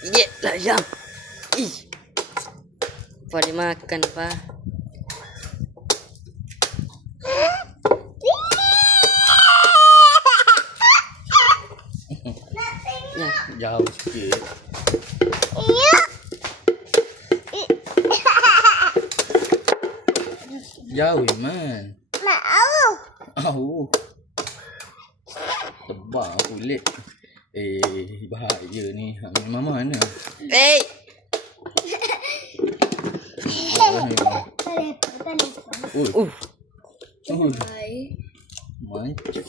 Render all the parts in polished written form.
Ye lah jam. Ih. Pa dia makan pa. Ya, Jauh sikit. Jauh man. Au. Tebal kulit. Bahaya ni. Mama mana? Eh. Mancuk.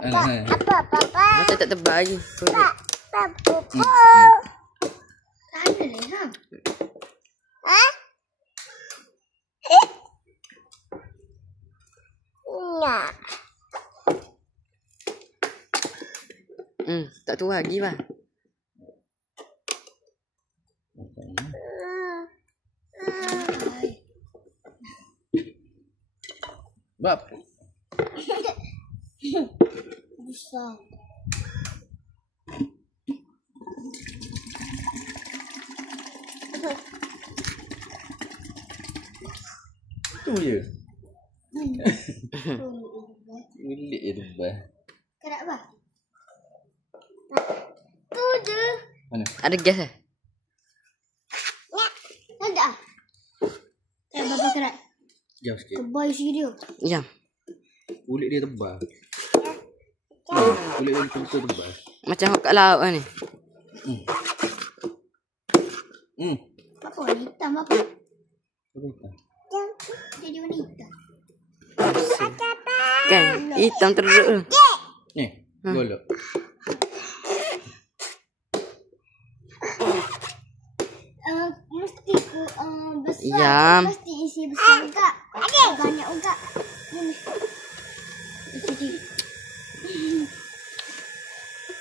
Apa papa? Masa tak tebal lagi. Kulit. Tak tua lagi bah. Bab. Besar. Tu je. Kulit je tebal. Kerak bah. Tu je. Mana? Ada gas eh? Ada. Bapa kerak. Jauh sikit. Tebal isi dia. Jam. Kulit dia tebal. Kulit dia betul-betul tebal. Macam kat laut kan ni. Apa warna hitam apa? Apa hitam? Jadi warna hitam. Kan? Hitam teruk tu. Ni, golok. Mesti besar. Jam. Mesti isi besar juga. Ada. Banyak juga.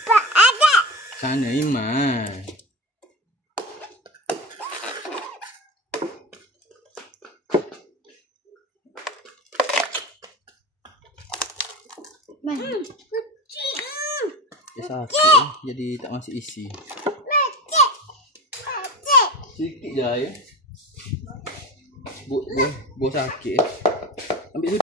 Pak ada. Sana Iman. Kecil. Dia sakit jadi tak masuk isi. Sikit je ya. Buah sakit. Ambil